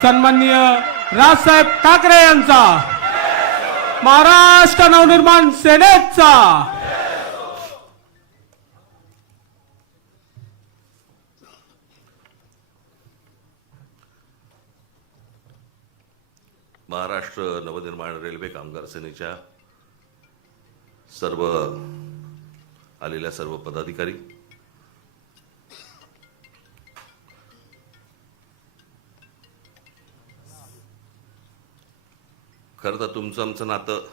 सन्माननीय राजसाहेब ठाकरे यांचा, महाराष्ट्र नवनिर्माण सेनेचा, महाराष्ट्र नवनिर्माण रेल्वे कामगार सेनेच्या सर्व आलेल्या सर्व पदाधिकारी, खरं तर तुमचं आमचं नातं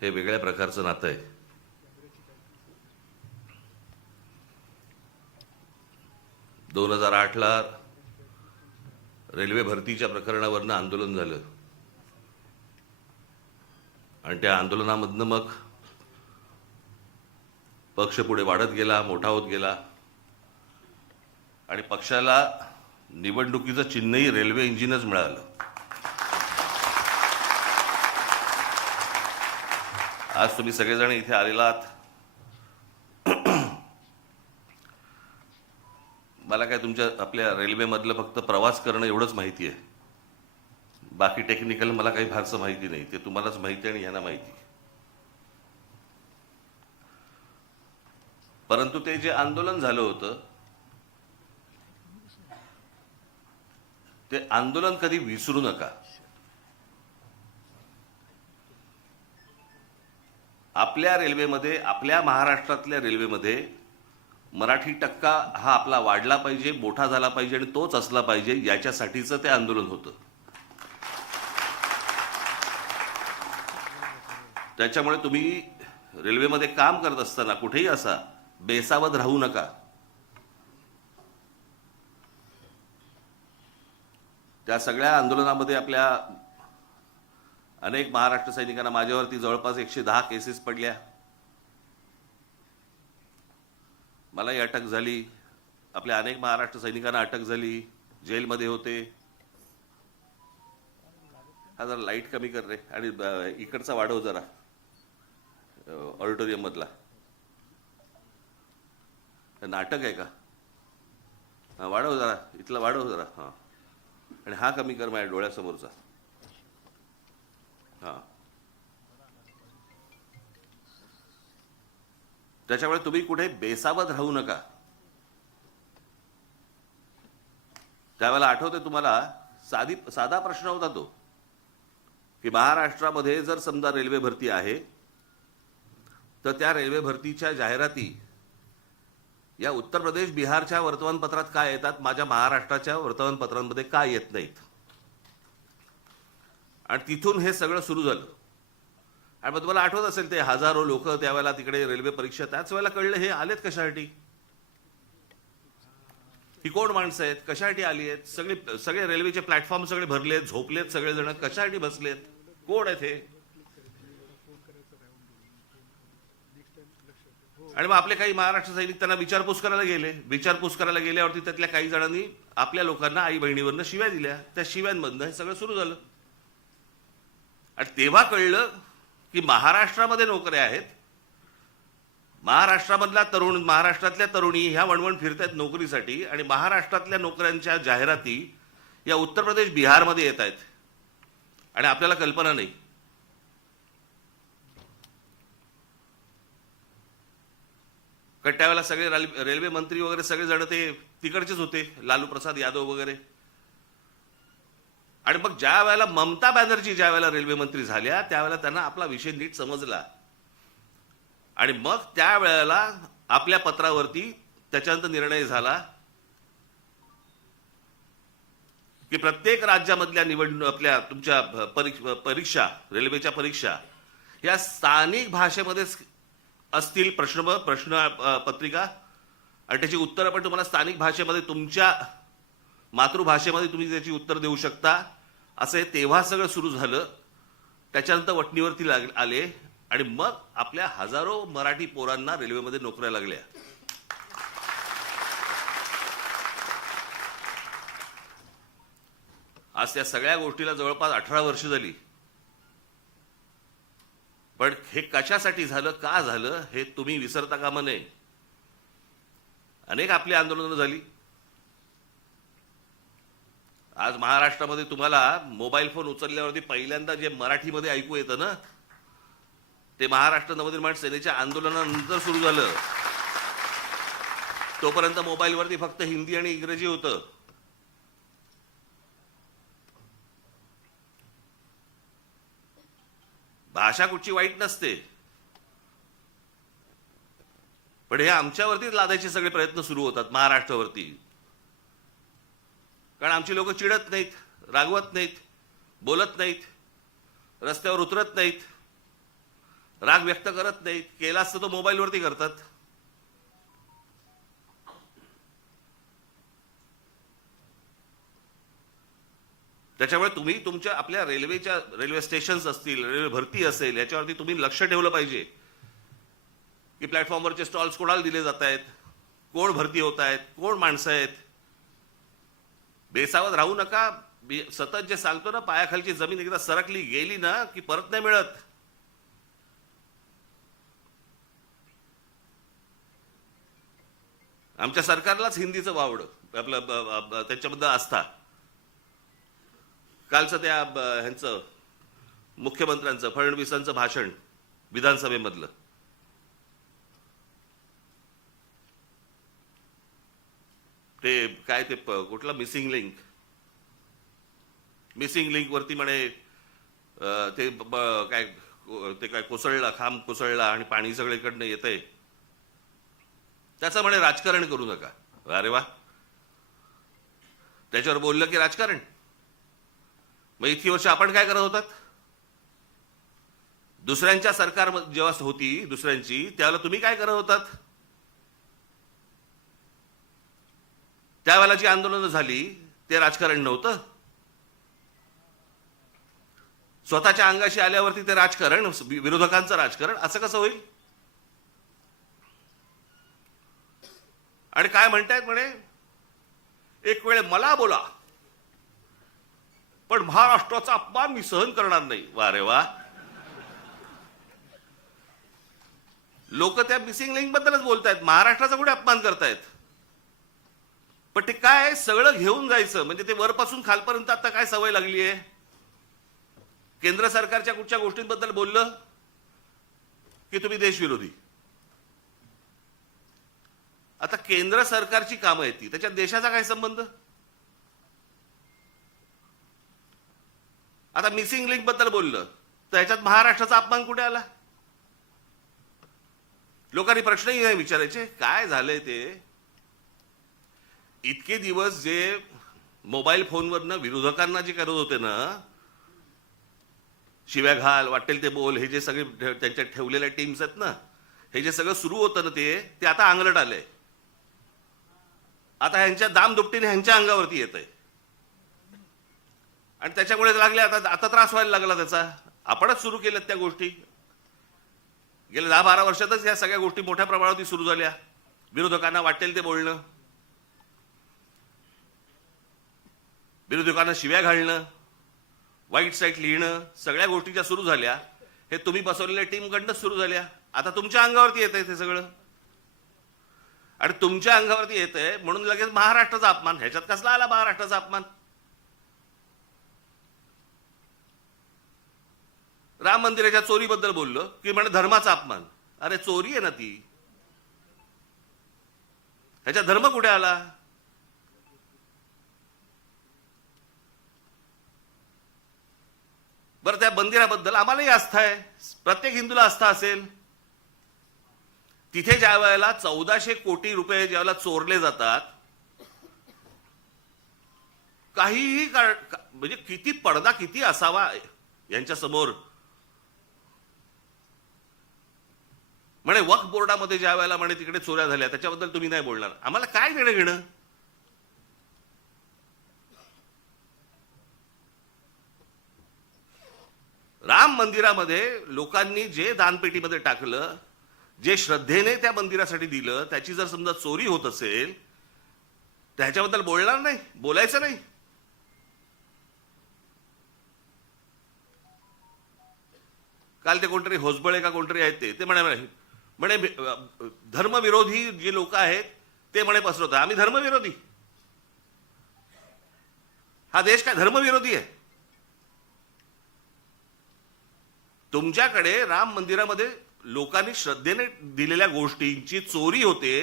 हे वेगळ्या प्रकारचं नातं आहे. दोन 2008ला रेल्वे भरतीच्या प्रकरणावरनं आंदोलन झालं आणि त्या आंदोलनामधनं मग पक्ष पुढे वाढत गेला, मोठा होत गेला आणि पक्षाला निवडणुकीचं चिन्हही रेल्वे इंजिनच मिळालं. आज तुम्ही सगळेजण इथे आलेला आहात. मला काय तुमच्या आपल्या रेल्वेमधलं फक्त प्रवास करणं एवढंच माहिती आहे. बाकी टेक्निकल मला काही फारसं माहिती नाही. ते तुम्हालाच माहिती आणि ह्यांना माहिती. परंतु ते जे आंदोलन झालं होतं ते आंदोलन कधी विसरू नका. आपल्या रेल्वेमध्ये, आपल्या महाराष्ट्रातल्या रेल्वेमध्ये मराठी टक्का हा आपला वाढला पाहिजे, मोठा झाला पाहिजे आणि तोच असला पाहिजे, याच्यासाठीचं ते आंदोलन होतं. त्याच्यामुळे तुम्ही रेल्वेमध्ये काम करत असताना कुठेही असा बेसावध राहू नका. त्या सगळ्या आंदोलनामध्ये आपल्या अनेक महाराष्ट्र सैनिकांना, माझ्यावरती जवळपास 110 केसेस पडल्या. मलाही अटक झाली. आपल्या अनेक महाराष्ट्र सैनिकांना अटक झाली, जेलमध्ये होते. हा जरा लाईट कमी कर रे आणि इकडचा वाढव जरा, ऑडिटोरियम मधला. नाटक आहे का? हा वाढव जरा, इथला वाढव जरा. हा आणि हा कमी कर माझ्या डोळ्यासमोरचा. हा, त्याच्यामुळे तुम्ही कुठे बेसावध राहू नका. त्यावेळेला आठवते तुम्हाला, साधा प्रश्न होता तो की महाराष्ट्रामध्ये जर समजा रेल्वे भरती आहे तर त्या रेल्वे भरतीच्या जाहिराती या उत्तर प्रदेश, बिहारच्या वर्तमानपत्रात का येतात, माझ्या महाराष्ट्राच्या वर्तमानपत्रांमध्ये का येत नाहीत? आणि तिथून हे सगळं सुरू झालं. आणि मग तुम्हाला आठवत असेल ते हजारो लोक त्यावेळेला तिकडे रेल्वे परीक्षा, त्याच वेळेला कळलं हे आलेत कशासाठी, ही कोण माणसं आहेत, कशासाठी आली आहेत. सगळे रेल्वेचे प्लॅटफॉर्म सगळे भरलेत, झोपलेत सगळेजण, कशासाठी बसलेत, कोण आहेत हे. आणि मग आपले काही महाराष्ट्र सैनिक त्यांना विचारपूस करायला गेले. विचारपूस करायला गेल्यावरती त्यातल्या काही जणांनी आपल्या लोकांना आई बहिणीवरनं शिव्या दिल्या. त्या शिव्यांमधनं हे सगळं सुरू झालं. आणि तेव्हा कळलं की महाराष्ट्रामध्ये नोकऱ्या आहेत, महाराष्ट्रातल्या तरुणी ह्या वणवण फिरतायत नोकरीसाठी, आणि महाराष्ट्रातल्या नोकऱ्यांच्या जाहिराती या उत्तर प्रदेश, बिहारमध्ये येत आहेत आणि आपल्याला कल्पना नाही. कारण त्यावेळेला सगळे रेल्वे मंत्री वगैरे सगळे जण ते तिकडचेच होते, लालू प्रसाद यादव वगैरे. आणि मग ज्या वेळेला ममता बॅनर्जी ज्या वेळेला रेल्वे मंत्री झाल्या त्यावेळेला त्यांना आपला विषय नीट समजला. आणि मग त्यावेळेला आपल्या पत्रावरती त्याच्यानंतर निर्णय झाला की प्रत्येक राज्यामधल्या आपल्या तुमच्या परीक्षा, रेल्वेच्या परीक्षा या स्थानिक भाषेमध्ये असतील. प्रश्न पत्रिका आणि त्याची उत्तरं पण तुम्हाला स्थानिक भाषेमध्ये, तुमच्या मातृभाषेमध्ये तुम्ही त्याची उत्तर देऊ शकता. असं तेव्हा सगळं सुरू झालं. त्याच्यानंतर वटणीवरती आले आणि मग आपल्या हजारो मराठी पोरांना रेल्वेमध्ये नोकऱ्या लागल्या. आज त्या सगळ्या गोष्टीला जवळपास 18 वर्ष झाली. पण हे कशासाठी झालं, का झालं, हे तुम्ही विसरता कामा नये. अनेक आपली आंदोलनं झाली. आज महाराष्ट्रामध्ये तुम्हाला मोबाईल फोन उचलल्यावरती पहिल्यांदा जे मराठीमध्ये ऐकू येतं ना, ते महाराष्ट्र नवनिर्माण सेनेच्या आंदोलनानंतर सुरू झालं. तोपर्यंत मोबाईलवरती फक्त हिंदी आणि इंग्रजी होतं. भाषा कुठची वाईट नसते, पण हे आमच्यावरतीच लादायचे सगळे प्रयत्न सुरू होतात महाराष्ट्रावरती. कारण आमची लोक चिडत नाहीत, रागवत नाहीत, बोलत नाहीत, रस्त्यावर उतरत नाहीत, राग व्यक्त करत नाहीत. केला असतं तो मोबाईलवरती करतात. त्याच्यामुळे तुम्ही तुमच्या आपल्या रेल्वे स्टेशन्स असतील, रेल्वे भरती असेल, याच्यावरती तुम्ही लक्ष ठेवलं पाहिजे की प्लॅटफॉर्मवरचे स्टॉल्स कोणाला दिले जात आहेत, कोण भरती होत आहेत, कोण माणसं आहेत. बेसावध राहू नका. सतत जे सांगतो ना, पायाखालची जमीन एकदा सरकली गेली ना की परत नाही मिळत. आमच्या सरकारलाच हिंदीचं वावडं आपलं त्यांच्याबद्दल आस्था. कालचं त्या ह्यांचं मुख्यमंत्र्यांचं फडणवीसांचं भाषण विधानसभेमधलं, ते काय ते कुठला मिसिंग लिंक वरती म्हणे ते काय कोसळला, खांब कोसळला आणि पाणी सगळीकडनं येतंय, त्याचं म्हणे राजकारण करू नका. अरे वा, त्याच्यावर बोललं की राजकारण. मग इतकी वर्ष आपण काय करत होतात? दुसऱ्यांच्या सरकार जेव्हा होती दुसऱ्यांची, त्यावेळेला तुम्ही काय करत होतात? त्यावेळेला जी आंदोलनं झाली ते राजकारण नव्हतं. स्वतःच्या अंगाशी आल्यावरती ते राजकारण, विरोधकांचं राजकारण, असं कसं होईल? आणि काय म्हणतायत म्हणे, एक वेळ मला बोला पण महाराष्ट्राचा अपमान मी सहन करणार नाही. वा रे वा. लोक त्या मिसिंग लिंक बद्दलच बोलतायत, महाराष्ट्राचा कुठे अपमान करतायत? पण ते काय सगळं घेऊन जायचं, म्हणजे ते वरपासून खालपर्यंत आता काय सवय लागली आहे. केंद्र सरकारच्या कुठच्या गोष्टींबद्दल बोललं की तुम्ही देशविरोधी. आता केंद्र सरकारची कामं आहेत ती, त्याच्यात देशाचा काय संबंध? आता मिसिंग लिंक बद्दल बोललं तर ह्याच्यात महाराष्ट्राचा अपमान कुठे आला? लोकांनी प्रश्नही नाही विचारायचे काय झालंय ते. इतके दिवस जे मोबाईल फोनवरनं विरोधकांना जे करत होते ना, शिव्या घाल, वाटेल ते बोल, हे जे सगळे त्यांच्या ठेवलेल्या टीम्स आहेत ना, हे जे सगळं सुरू होतं ना, ते आता अंगलट आलंय. आता ह्यांच्या दामदुपटीने ह्यांच्या अंगावरती येत आहे आणि त्याच्यामुळे लागले आता त्रास व्हायला लागला त्याचा. आपणच सुरू केल्यात त्या गोष्टी. गेल्या 10-12 वर्षातच या सगळ्या गोष्टी मोठ्या प्रमाणावरती सुरू झाल्या. विरोधकांना वाटेल ते बोलणं, विरोधकांना शिव्या घालणं, वाईट साईट लिहिणं, सगळ्या गोष्टी ज्या सुरू झाल्या हे तुम्ही बसवलेल्या टीमकडनंच सुरू झाल्या. आता तुमच्या अंगावरती येत आहे ते सगळं, आणि तुमच्या अंगावरती येत आहे म्हणून लगेच महाराष्ट्राचा अपमान. ह्याच्यात कसला आला महाराष्ट्राचा अपमान? राम मंदिराच्या चोरीबद्दल बोललो की म्हणे धर्माचा अपमान. अरे चोरी आहे ना ती, ह्याच्यात धर्म कुठे आला? बरं, त्या मंदिराबद्दल आम्हालाही आस्था आहे, प्रत्येक हिंदूला आस्था असेल. तिथे ज्या वेळेला 1400 कोटी रुपये ज्यावेळेला चोरले जातात, काहीही म्हणजे किती पडदा किती असावा यांच्या समोर. म्हणे वक्फ बोर्डामध्ये ज्या वेळेला म्हणे तिकडे चोऱ्या झाल्या त्याच्याबद्दल तुम्ही नाही बोलणार. आम्हाला काय देणं घेणं? राम मंदिरामध्ये लोकांनी जे दानपेटीमध्ये टाकलं, जे श्रद्धेने त्या मंदिरासाठी दिलं, त्याची जर समजा चोरी होत असेल तर ह्याच्याबद्दल बोलणार नाही, बोलायचं नाही. काल ते कोणतरी होसबळे का कोणतरी आहेत ते म्हणे धर्मविरोधी जे लोक आहेत ते म्हणे पसरवतात. आम्ही धर्मविरोधी? हा देश काय धर्मविरोधी आहे? तुमच्याकडे राम मंदिरामध्ये लोकांनी श्रद्धेने दिलेल्या गोष्टींची चोरी होते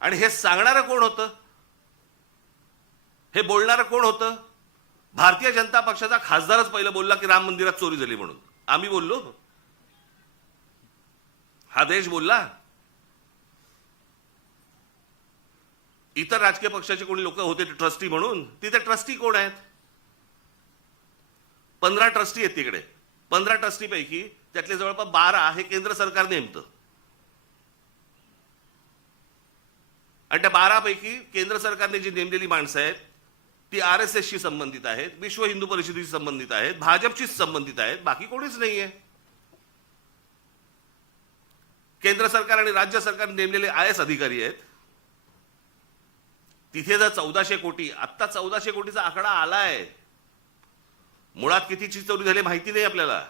आणि हे सांगणारं कोण होतं? हे बोलणारं कोण होतं? भारतीय जनता पक्षाचा खासदारच पहिलं बोलला की राम मंदिरात चोरी झाली म्हणून. आम्ही बोललो? हा देश बोलला? इतर राजकीय पक्षाचे कोणी लोक होते ट्रस्टी म्हणून? तिथे ट्रस्टी कोण आहेत? 15 ट्रस्टी आहेत तिकडे. 15 ट्रस्टी पैकी त्यातले जवळपास 12 हे केंद्र सरकार नेमतं आणि त्या 12 पैकी केंद्र सरकारने जी नेमलेली माणसं आहेत ती RSSशी संबंधित आहेत, विश्व हिंदू परिषदेशी संबंधित आहेत, भाजपशी संबंधित आहेत, बाकी कोणीच नाहीये. केंद्र सरकार आणि राज्य सरकार नेमलेले IS अधिकारी आहेत. तिथे जर 1400 कोटी, आत्ता 1400 कोटीचा आकडा आलाय. मुळात कितीची चोरी झाली माहिती नाही आपल्याला.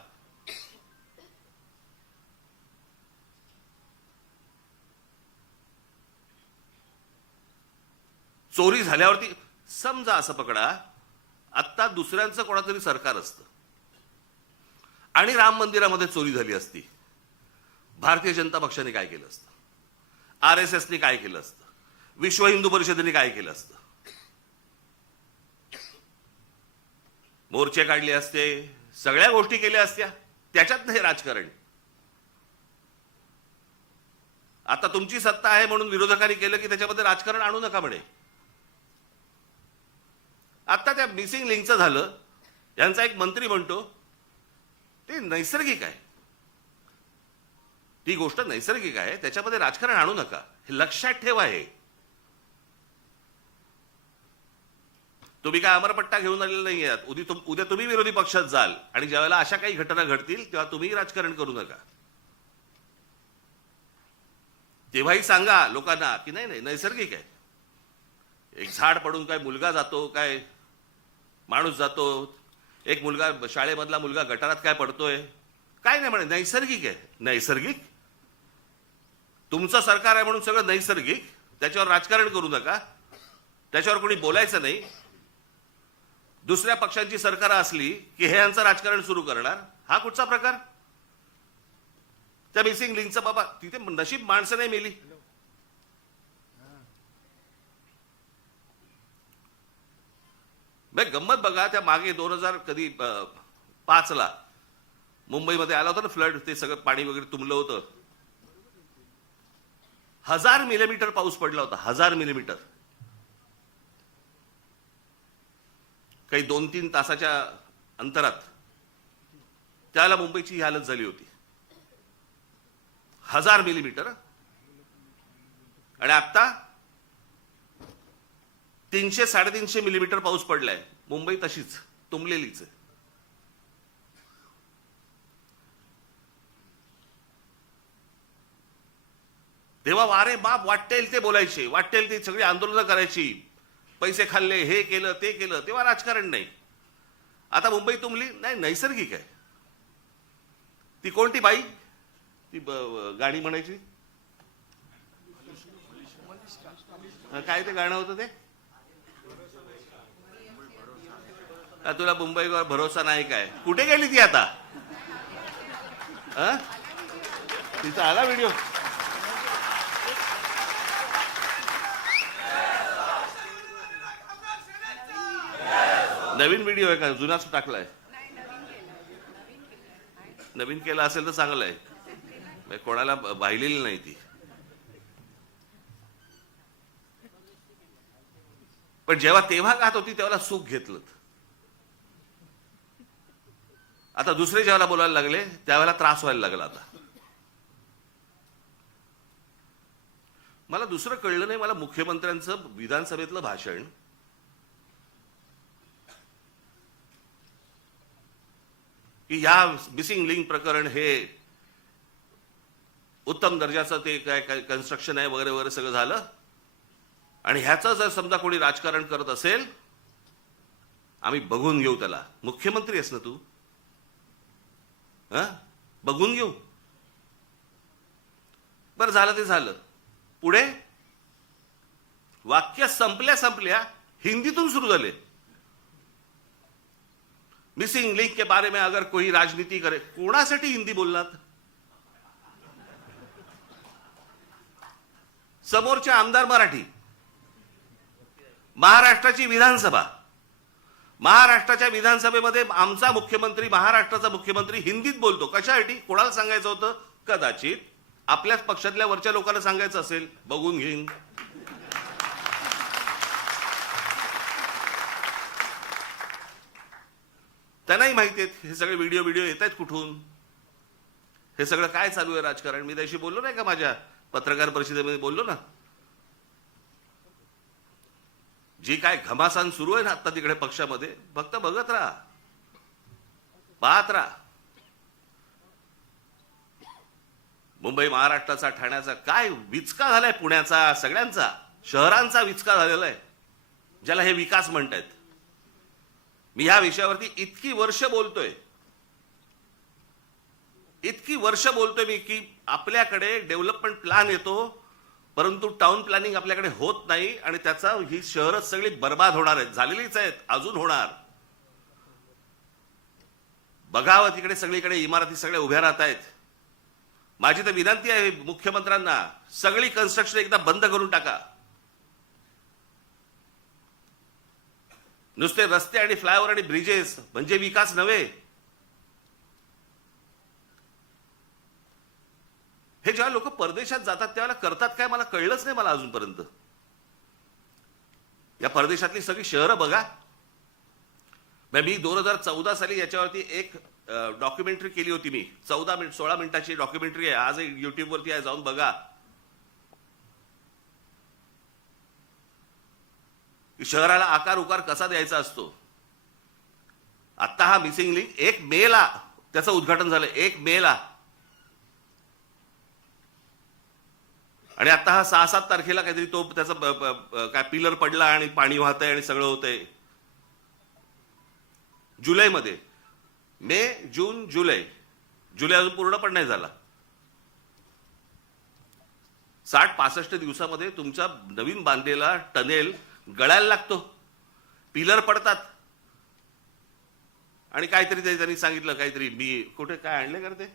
चोरी झाल्यावरती समजा असं पकडा आत्ता दुसऱ्यांचं कोणातरी सरकार असतं आणि राम मंदिरामध्ये चोरी झाली असती, भारतीय जनता पक्षाने काय केलं असतं? RSSने काय केलं असतं? विश्व हिंदू परिषदेने काय केलं असतं? मोर्चे काढले असते, सगळ्या गोष्टी केल्या असत्या. त्याच्यात हे राजकारण. आता तुमची सत्ता आहे म्हणून विरोधकांनी केलं की त्याच्यामध्ये राजकारण आणू नका म्हणे. आता त्या मिसिंग लिंकचं झालं, यांचा एक मंत्री म्हणतो ते नैसर्गिक आहे, ती गोष्ट नैसर्गिक आहे, त्याच्यामध्ये राजकारण आणू नका. हे लक्षात ठेवा. हे तुम्ही काय अमरपट्टा घेऊन आलेला नाही आहात. उद्या तुम्ही विरोधी पक्षात जाल आणि ज्यावेळेला अशा काही घटना घडतील तेव्हा तुम्ही राजकारण करू नका. तेव्हाही सांगा लोकांना की नाही नाही नैसर्गिक आहे. एक झाड पडून काय मुलगा जातो, काय माणूस जातो, एक मुलगा शाळेमधला मुलगा गटारात काय पडतोय, काय नाही म्हणे, नैसर्गिक आहे. नैसर्गिक? तुमचं सरकार आहे म्हणून सगळं नैसर्गिक, त्याच्यावर राजकारण करू नका, त्याच्यावर कोणी बोलायचं नाही. दुसऱ्या पक्षांची सरकार असली की हे यांचं राजकारण सुरू करणार. हा कुठचा प्रकार? त्या मिसिंग लिंकचं बाबा तिथे नशीब माणसं नाही मेली. गंमत बघा, त्या मागे 2005 मुंबईमध्ये आला होता ना फ्लड, ते सगळं पाणी वगैरे तुंबलं होतं. 1000 मिलीमीटर पाऊस पडला होता. 1000 मिलीमीटर. काही 2-3 तासाच्या अंतरात त्याला मुंबईची ही हालत झाली होती. 1000 मिलीमीटर. आणि आता 300-350 मिलीमीटर पाऊस पडलाय. मुंबई तशीच तुंबलेलीच आहे. तेव्हा वारे बाप वाटेल ते बोलायचे, वाटेल ते सगळी आंदोलनं करायची, पैसे खाल्ले, हे केलं ते केलं, तेव्हा राजकारण नाही. आता मुंबई तुंबली नाही, नैसर्गिक आहे. ती कोणती बाई ती गाणी म्हणायची, काय ते गाणं होतं ते, तुला मुंबईवर भरोसा नाही काय, कुठे गेली ती आता? तिचा आला व्हिडिओ. नवीन व्हिडिओ आहे का जुनाच टाकलाय? नवीन केला असेल तर चांगलं आहे, कोणाला पाहिलेली नाही ती. पण तेव्हा गात होती तेव्हा सुख घेतलं. आता दुसरे जेव्हा बोलायला लागले त्यावेळेला त्रास व्हायला लागला. आता मला दुसरं कळलं नाही. मला मुख्यमंत्र्यांचं विधानसभेतलं भाषण की या मिसिंग लिंक प्रकरण हे उत्तम दर्जाचं ते काय कन्स्ट्रक्शन आहे वगैरे वगैरे सगळं झालं आणि ह्याचं जर समजा कोणी राजकारण करत असेल आम्ही बघून घेऊ त्याला. मुख्यमंत्री आहेस ना तू, बघून घेऊ. बरं झालं ते झालं. पुढे वाक्य संपल्या संपल्या हिंदीतून सुरू झाले. मिसिंग लिंक के बारे में अगर कोई राजनीति करे, कोणासाठी हिंदी बोललात? समोरचे आमदार मराठी, महाराष्ट्राची विधानसभा, महाराष्ट्राच्या विधानसभेमध्ये आमचा मुख्यमंत्री, महाराष्ट्राचा मुख्यमंत्री हिंदीत बोलतो. कशासाठी? कोणाला सांगायचं होतं? कदाचित आपल्याच पक्षातल्या वरच्या लोकांना सांगायचं असेल, बघून घेईन. त्यांनाही माहिती आहेत हे सगळे व्हिडिओ येत आहेत कुठून, हे सगळं काय चालू आहे राजकारण. मी त्याशी बोललो नाही का, माझ्या पत्रकार परिषदेमध्ये बोललो ना. जी काय घमासान सुरू आहे ना आता तिकडे पक्षामध्ये, फक्त बघत राहा, पाहत राहा. मुंबई महाराष्ट्राचा, ठाण्याचा काय विचका झालाय, पुण्याचा, सगळ्यांचा शहरांचा विचका झालेला आहे, ज्याला हे विकास म्हणतायत. मी ह्या विषयावरती इतकी वर्ष बोलतोय मी की आपल्याकडे डेव्हलपमेंट प्लॅन येतो, परंतु टाउन प्लॅनिंग आपल्याकडे होत नाही आणि त्याचा ही शहरच सगळी बर्बाद होणार आहेत, झालेलीच आहेत, अजून होणार. बघावं तिकडे सगळीकडे इमारती सगळ्या उभ्या राहत आहेत. माझी तर विनंती आहे मुख्यमंत्र्यांना, सगळी कन्स्ट्रक्शन एकदा बंद करून टाका. नुसते रस्ते आणि फ्लायओव्हर आणि ब्रिजेस म्हणजे विकास नव्हे. हे जेव्हा लोक परदेशात जातात त्यावेळेला करतात काय मला कळलंच नाही, मला अजूनपर्यंत. या परदेशातली सगळी शहरं बघा. मी 2014 साली याच्यावरती एक डॉक्युमेंटरी केली होती. मी 16 मिनिटाची डॉक्युमेंटरी आहे, आज युट्यूबवरती आहे, जाऊन बघा. शहराला आकार उकार कसा द्यायचा असतो. आता हा मिसिंग लिंक 1 मेला त्याचं उद्घाटन झालं, 1 मेला. आणि आता हा 6-7 तारखेला काहीतरी तो त्याचा काय पिलर पडला आणि पाणी वाहतंय आणि सगळं होतंय. जुलैमध्ये, मे, जून, जुलै अजून पूर्ण पण नाही झाला. 60-65 दिवसामध्ये तुमचा नवीन बांधलेला टनेल गळायला लागतो, पिलर पडतात. आणि काहीतरी त्यांनी सांगितलं, काहीतरी मी कुठे काय आणले करते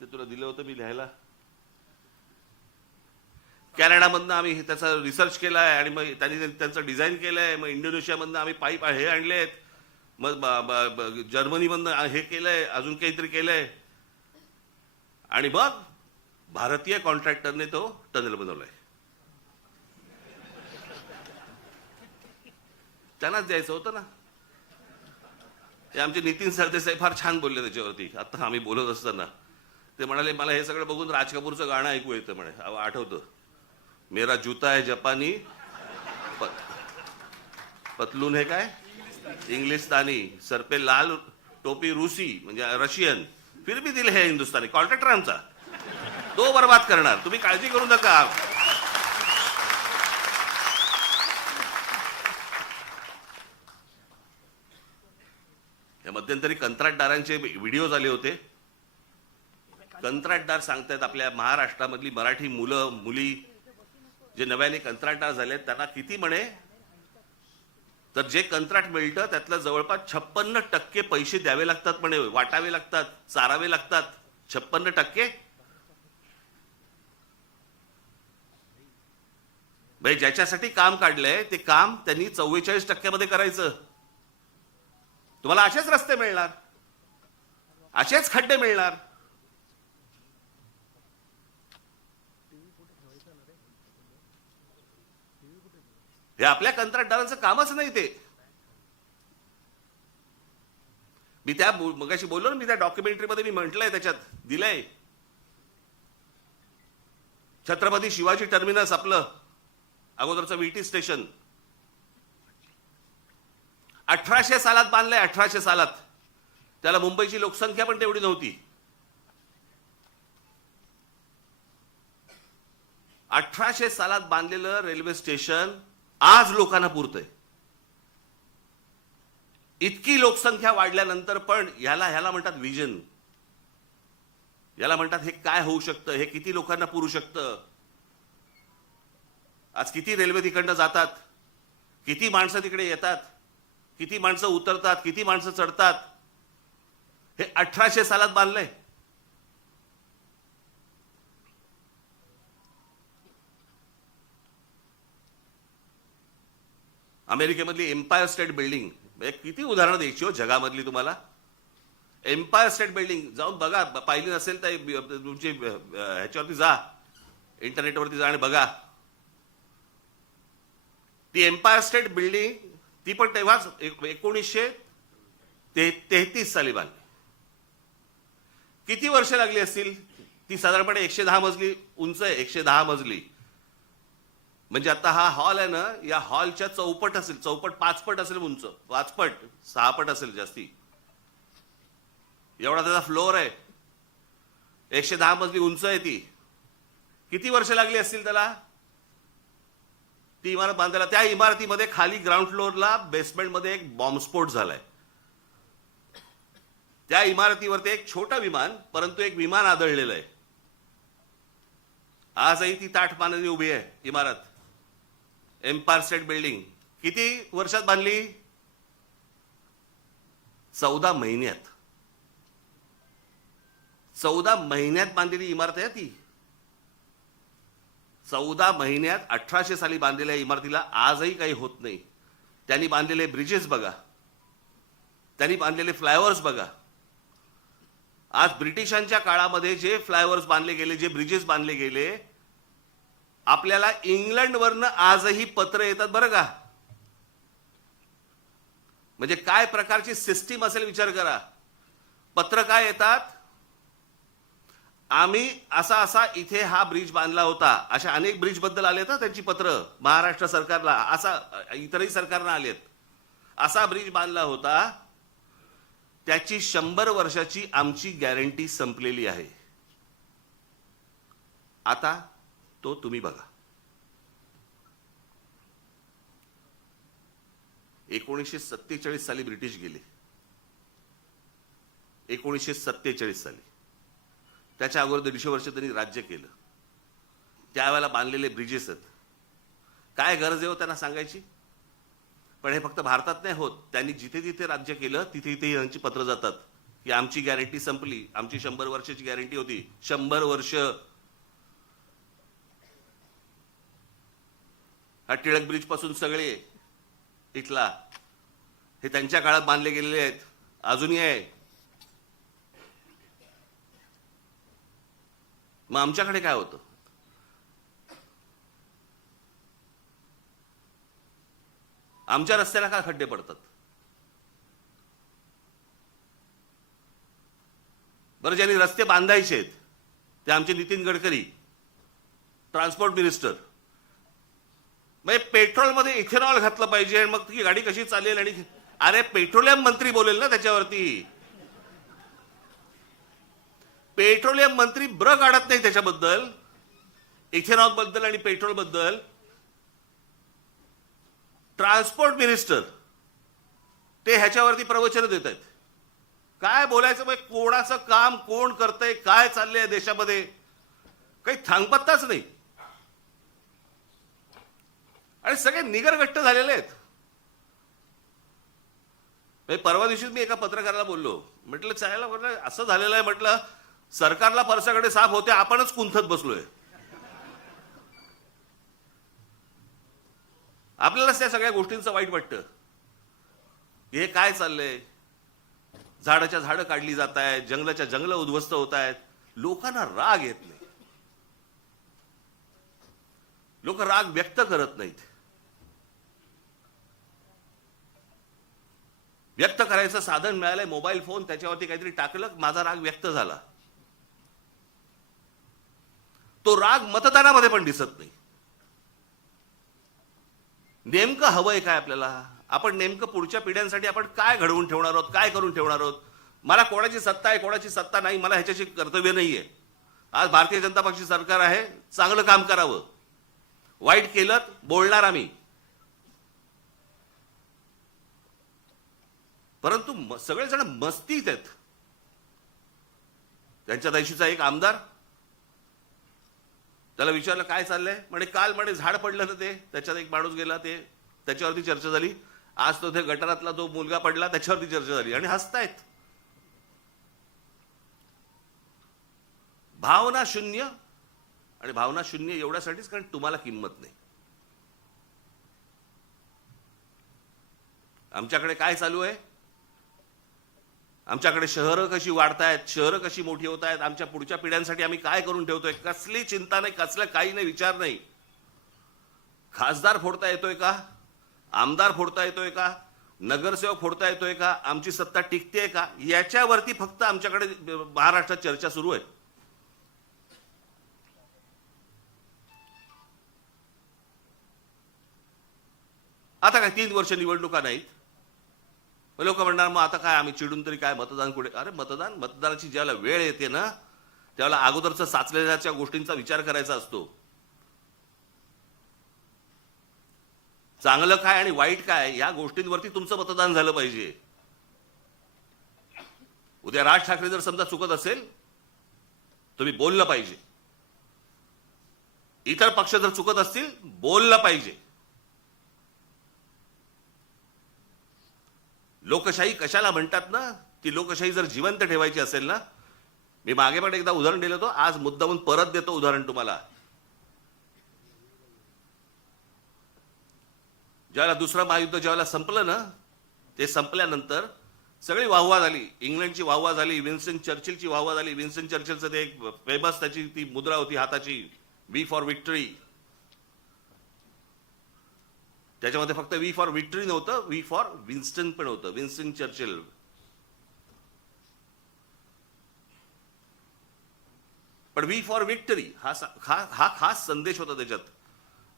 ते तुला दिलं होतं मी लिहायला. कॅनडामधनं आम्ही त्याचा रिसर्च केलाय आणि मग त्यांनी त्यांचं डिझाईन केलंय. मग इंडोनेशियामधनं आम्ही पाईप हे आणलेत, मग जर्मनीमधनं हे केलंय, अजून काहीतरी केलंय. आणि मग भारतीय कॉन्ट्रॅक्टरने तो टनेल बनवलाय. त्यांनाच द्यायचं होतं ना. ते आमचे नितीन सरदेसाई फार छान बोलले त्याच्यावरती. आता आम्ही बोलत असताना ते म्हणाले, मला हे सगळं बघून राज कपूरचं गाणं ऐकू येतं म्हणे. आठवतं, मेरा जूता है जपानी, पतलून हे काय इंग्लिशतानी, सर पे लाल टोपी रूसी म्हणजे रशियन, फिर भी दिल है हिंदुस्तानी. कॉन्ट्रॅक्टर आमचा तो बर्बाद करणार, तुम्ही काळजी करू नका. या मध्यंतरी कंत्राटदारांचे व्हिडिओ आले होते. कंत्राटदार सांगतायत आपल्या महाराष्ट्रामधली मराठी मुलं मुली जे नव्याने कंत्राटदार झाले त्यांना किती म्हणे, तर जे कंत्राट मिळतं त्यातलं जवळपास 56% पैसे द्यावे लागतात म्हणे, वाटावे लागतात, चारावे लागतात. 56%. भाई ज्याच्यासाठी काम काढलंय ते काम त्यांनी 44% मध्ये करायचं. तुम्हाला असेच रस्ते मिळणार, असेच खड्डे मिळणार. हे आपल्या कंत्राटदारांचं कामच नाही ते. मी त्या मगाशी बोललो ना, मी त्या डॉक्युमेंटरीमध्ये मी म्हटलंय, त्याच्यात दिलंय. छत्रपती शिवाजी टर्मिनस आपलं अगोदरचं VT स्टेशन 1800 सालात बांधलंय. 1800 सालात. त्याला मुंबईची लोकसंख्या पण तेवढी नव्हती. 1800 सालात बांधलेलं रेल्वे स्टेशन आज लोकांना पुरतंय. इतकी लोकसंख्या वाढल्यानंतर पण ह्याला म्हणतात विजन. याला म्हणतात हे काय होऊ शकतं, हे किती लोकांना पुरू शकतं. आज किती रेल्वे तिकडनं जातात, किती माणसं तिकडे येतात. किती माणसं उतरतात, किती माणसं चढतात, हे 1800 सालात बांधलंय. अमेरिकेमधली एम्पायर स्टेट बिल्डिंग, किती उदाहरणं द्यायची हो जगामधली तुम्हाला. एम्पायर स्टेट बिल्डिंग जाऊन बघा, पाहिली नसेल तर तुमची ह्याच्यावरती जा, इंटरनेटवरती जा आणि बघा. ती एम्पायर स्टेट बिल्डिंग ती पण तेव्हाच 1933 साली बांधली. किती वर्ष लागली असतील? ती साधारणपणे 110 मजली उंच आहे, 110 मजली. म्हणजे आता हा हॉल आहे ना, या हॉलच्या चौपट असेल, चौपट 5 पट असेल उंच, 5 पट 6 पट असेल जास्ती, एवढा त्याचा फ्लोअर आहे. 110 मजली उंच आहे ती. किती वर्ष लागली असतील त्याला ती इमारत बांधायला? त्या इमारतीमध्ये खाली ग्राउंड फ्लोअरला बेसमेंटमध्ये एक बॉम्बस्फोट झालाय. त्या इमारतीवरती एक छोटं विमान, परंतु एक विमान आदळलेलं आहे. आजही ती ताठमानेने उभी आहे इमारत, एम्पायर स्टेट बिल्डिंग. किती वर्षात बांधली? 14 महिन्यात. 14 महिन्यात बांधलेली इमारत आहे ती. 14 महिन्यात 1800 साली बांधलेल्या इमारतीला आजही काही होत नाही. त्यांनी बांधलेले ब्रिजेस बघा, त्यांनी बांधलेले फ्लायओव्हर्स बघा. आज ब्रिटिशांच्या काळामध्ये जे फ्लायओव्हर्स बांधले गेले, जे ब्रिजेस बांधले गेले, आपल्याला इंग्लंडवरनं आजही पत्र येतात बरं का. म्हणजे काय प्रकारची सिस्टीम असेल विचार करा. पत्र काय येतात, आम्ही असा असा इथे हा ब्रिज बांधला होता. अशा अनेक ब्रिज बद्दल आलेत ना त्यांची पत्र महाराष्ट्र सरकारला, असा इतरही सरकारना आलेत. असा ब्रिज बांधला होता, त्याची 100 वर्षाची आमची गॅरंटी संपलेली आहे. आता तो तुम्ही बघा. 1947 साली ब्रिटिश गेले, 1947 साली. त्याच्या अगोदर 150 वर्ष त्यांनी राज्य केलं. त्यावेळेला बांधलेले ब्रिजेस आहेत. काय गरज आहे हो त्यांना सांगायची? पण हे फक्त भारतात नाही होत. त्यांनी जिथे जिथे राज्य केलं तिथे तिथे यांची पत्र जातात की आमची गॅरंटी संपली, आमची 100 वर्षाची गॅरंटी होती. 100 वर्ष. हा टिळक ब्रिज पासून सगळे इथला हे त्यांच्या काळात बांधले गेलेले आहेत, अजूनही आहे. मग आमच्याकडे काय होतं? आमच्या रस्त्याला का खड्डे पडतात? बरं, ज्यांनी रस्ते बांधायचे आहेत ते आमचे नितीन गडकरी, ट्रान्सपोर्ट मिनिस्टर. म्हणजे पेट्रोलमध्ये इथेनॉल घातलं पाहिजे, मग ती गाडी कशी चालेल? आणि अरे पेट्रोलियम मंत्री बोलेल ना त्याच्यावरती. पेट्रोलियम मंत्री ब्र काढत नाही त्याच्याबद्दल, इथेनॉल बद्दल आणि पेट्रोल बद्दल. ट्रान्सपोर्ट मिनिस्टर ते ह्याच्यावरती प्रवचन देत आहेत. काय बोलायचं? मग कोणाचं काम कोण करतंय, काय चाललंय देशामध्ये, काही थांगपत्ताच नाही. आणि सगळे निगरगट्ट झालेले आहेत. परवा दिवशी मी एका पत्रकाराला बोललो, म्हटलं चायला, म्हटलं असं झालेलं आहे, म्हटलं सरकारला परसाकडे साफ होते, आपणच कुंथत बसलोय. आपल्यालाच त्या सगळ्या गोष्टींचं वाईट वाटतं. हे काय चाललंय? झाडाच्या झाडं काढली जात आहेत, जंगलाच्या जंगलं उद्ध्वस्त होत आहेत. लोकांना राग येत नाही, लोक राग व्यक्त करत नाहीत. व्यक्त करायचं साधन मिळालंय मोबाईल फोन, त्याच्यावरती काहीतरी टाकलं, माझा राग व्यक्त झाला. तो राग मतदानामध्ये पण दिसत नाही. नेमकं हवंय काय आपल्याला? आपण नेमकं पुढच्या पिढ्यांसाठी आपण काय घडवून ठेवणार आहोत, काय करून ठेवणार आहोत? मला कोणाची सत्ता आहे, कोणाची सत्ता नाही, मला ह्याच्याशी कर्तव्य नाहीये. आज भारतीय जनता पक्ष सरकार आहे, चांगलं काम करावं. वाईट केलं बोलणार आम्ही, परंतु सगळेजण मस्तीत आहेत. त्यांच्या देशीचा एक आमदार, त्याला विचारलं काय चाललंय, म्हणे काल म्हणे झाड पडलं ना ते, त्याच्यात एक माणूस गेला, ते त्याच्यावरती चर्चा झाली. आज तो ते गटारातला जो मुलगा पडला त्याच्यावरती चर्चा झाली आणि हसतायत. भावना शून्य. आणि भावना शून्य एवढ्यासाठीच कारण तुम्हाला किंमत नाही. आमच्याकडे काय चालू आहे? आमच्याकडे शहरं कशी वाढतायत, शहरं कशी मोठी होत आहेत, आमच्या पुढच्या पिढ्यांसाठी आम्ही काय करून ठेवतोय, कसली चिंता नाही, कसलं काही नाही, विचार नाही. खासदार फोडता येतोय का? आमदार फोडता येतोय का? नगरसेवक फोडता येतोय का? आमची सत्ता टिकतेय का? याच्यावरती फक्त आमच्याकडे महाराष्ट्रात चर्चा सुरू आहे. आता काय 3 वर्ष निवडणुका नाहीत. लोक म्हणणार मग आता काय आम्ही चिडून तरी काय, मतदान कुठे? अरे मतदानाची ज्यावेळेला वेळ येते ना त्यावेळेला अगोदरचं साचलेल्या गोष्टींचा विचार करायचा असतो. चांगलं काय आणि वाईट काय या गोष्टींवरती तुमचं मतदान झालं पाहिजे. उद्या राज ठाकरे जर समजा चुकत असेल तुम्ही बोललं पाहिजे. इतर पक्ष जर चुकत असतील बोललं पाहिजे. लोकशाही कशाला म्हणतात ना, ती लोकशाही जर जिवंत ठेवायची असेल ना, मी मागे पण एकदा उदाहरण दिलं होतं, आज मुद्दामून परत देतो उदाहरण तुम्हाला. ज्यावेळेला दुसरं महायुद्ध ज्यावेळेला संपलं ना, ते संपल्यानंतर सगळी वाहवा झाली. इंग्लंडची वाहवा झाली, विन्स्टन चर्चिलची वाहवा झाली. विन्स्टन चर्चिलचं ते एक फेमस त्याची ती मुद्रा होती हाताची, वी फॉर विक्टरी. त्याच्यामध्ये फक्त वी फॉर विक्टरी नव्हतं, वी फॉर विन्स्टन पण होतं, विन्स्टन चर्चिल. पण वी फॉर विक्टरी हा खास संदेश होता त्याच्यात.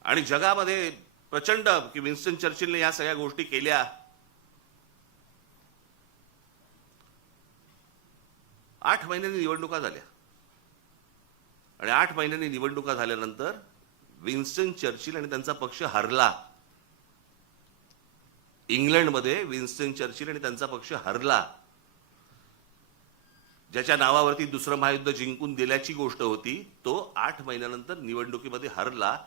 आणि जगामध्ये प्रचंड की विन्स्टन चर्चिलने या सगळ्या गोष्टी केल्या. 8 महिन्यांनी निवडणुका झाल्या आणि 8 महिन्यांनी निवडणुका झाल्यानंतर विन्स्टन चर्चिल आणि त्यांचा पक्ष हरला. इंग्लंडमध्ये विन्स्टन चर्चिल आणि त्यांचा पक्ष हरला. ज्याच्या नावावरती दुसरं महायुद्ध जिंकून दिल्याची गोष्ट होती तो 8 महिन्यानंतर निवडणुकीमध्ये हरला.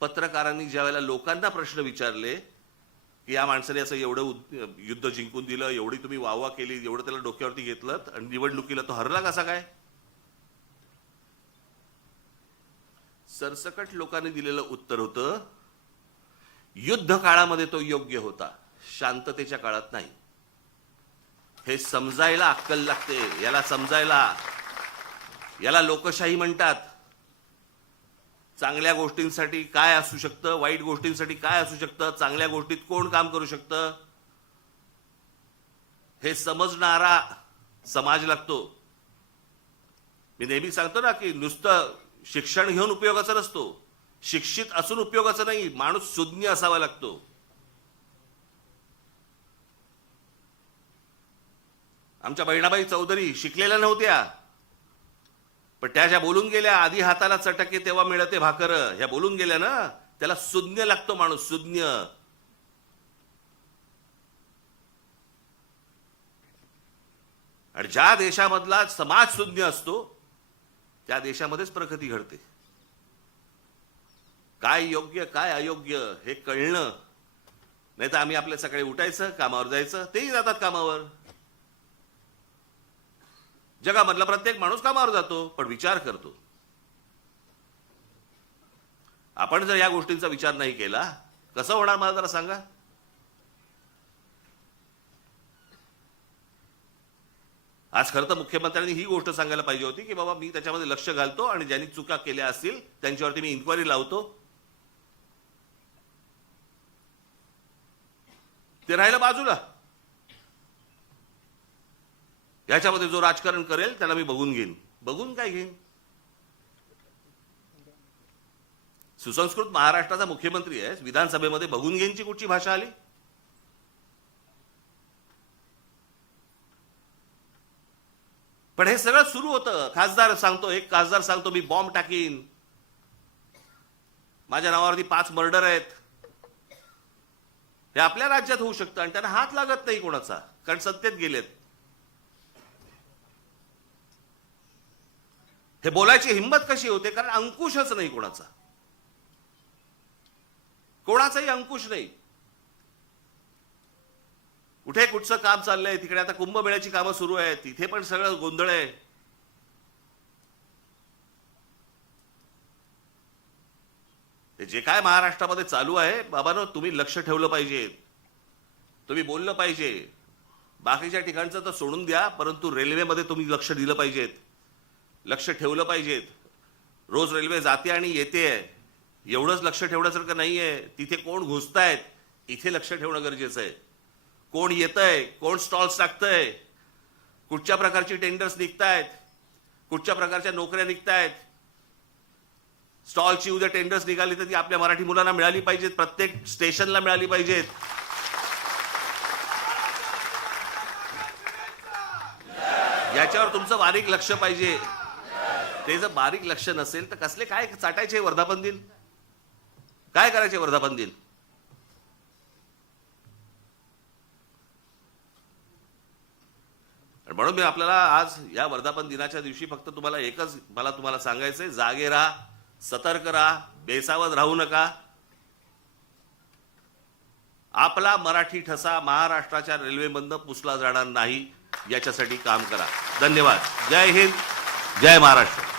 पत्रकारांनी ज्यावेळेला लोकांना प्रश्न विचारले की या माणसाने असं एवढं युद्ध जिंकून दिलं, एवढी तुम्ही वाहवा केली, एवढं त्याला डोक्यावरती घेतलं आणि निवडणुकीला तो हरला कसा काय? सरसकट लोकांनी दिलेलं उत्तर होतं युद्ध काळामध्ये तो योग्य होता, शांततेच्या काळात नाही. हे समजायला अक्कल लागते. याला समजायला, याला लोकशाही म्हणतात. चांगल्या गोष्टींसाठी काय असू शकतं, वाईट गोष्टींसाठी काय असू शकतं, चांगल्या गोष्टीत कोण काम करू शकतं, हे समजणारा समाज लागतो. मी नेहमी सांगतो ना की नुसतं शिक्षण घेऊन उपयोगाचा नसतो, शिक्षित असून उपयोगाचं नाही, माणूस सुज्ञ असावा लागतो. आमच्या बहिणाबाई चौधरी शिकलेल्या नव्हत्या, पण त्या ज्या बोलून गेल्या, आधी हाताला चटके तेव्हा मिळते भाकर, ह्या बोलून गेल्या ना, त्याला सुज्ञ लागतो माणूस, सुज्ञ. आणि ज्या देशामधला समाज सुज्ञ असतो त्या देशामध्येच प्रगती घडते. काय योग्य काय अयोग्य हे कळणं. नाही तर आम्ही आपल्या सकाळी उठायचं, कामावर जायचं, तेही जातात कामावर. जगामधला प्रत्येक माणूस कामावर जातो पण विचार करतो. आपण जर या गोष्टींचा विचार नाही केला कसं होणार मला जरा सांगा. आज खरं तर मुख्यमंत्र्यांनी ही गोष्ट सांगायला पाहिजे होती की बाबा मी त्याच्यामध्ये लक्ष घालतो आणि ज्यांनी चुका केल्या असतील त्यांच्यावरती मी इन्क्वायरी लावतो. ते राहिलं बाजूला. याच्यामध्ये जो राजकारण करेल त्याला मी बघून घेईन. बघून काय घेईन? सुसंस्कृत महाराष्ट्राचा मुख्यमंत्री आहे, विधानसभेमध्ये बघून घेईनची कुठची भाषा आली? पण हे सगळं सुरू होतं. खासदार सांगतो, एक खासदार सांगतो मी बॉम्ब टाकीन, माझ्या नावावरती 5 मर्डर आहेत. हे आपल्या राज्यात होऊ शकतं आणि त्यांना हात लागत नाही कोणाचा, कारण सत्तेत गेलेत. हे बोलायची हिंमत कशी होते? कारण अंकुशच नाही कोणाचा, कोणाचाही अंकुश नाही. कुठे कुठचं काम चाललंय, तिकडे आता कुंभमेळ्याची कामं सुरू आहेत, तिथे पण सगळं गोंधळ आहे. ते जे काय महाराष्ट्रामध्ये चालू आहे बाबांनो, तुम्ही लक्ष ठेवलं पाहिजे, तुम्ही बोललं पाहिजे. बाकीच्या ठिकाणचं तर सोडून द्या, परंतु रेल्वेमध्ये तुम्ही लक्ष दिलं पाहिजेत, लक्ष ठेवलं पाहिजेत. रोज रेल्वे जाते आणि येते, एवढंच लक्ष ठेवण्यासारखं नाहीये. तिथे कोण घुसतायत इथे लक्ष ठेवणं गरजेचं आहे. कोण येतंय, कोण स्टॉल्स टाकतंय, कुठच्या प्रकारची टेंडर्स निघतायत, कुठच्या प्रकारच्या नोकऱ्या निघतायत. स्टॉलची उद्या टेंडर्स निघाली तर ती आपल्या मराठी मुलांना मिळाली पाहिजेत, प्रत्येक स्टेशनला मिळाली पाहिजेत. याच्यावर तुमचं बारीक लक्ष पाहिजे. ते जर बारीक लक्ष नसेल तर कसले काय चाटायचे वर्धापन दिन, काय करायचे वर्धापन दिन. म्हणून मी आपल्याला आज या वर्धापन दिनाच्या दिवशी फक्त तुम्हाला एकच मला तुम्हाला सांगायचंय, जागे राहा, सतर्क राहा, बेसावध राहू नका. आपला मराठी ठसा महाराष्ट्राच्या रेल्वेमधनं पुसला जाणार नाही याच्यासाठी काम करा. धन्यवाद. जय हिंद, जय महाराष्ट्र.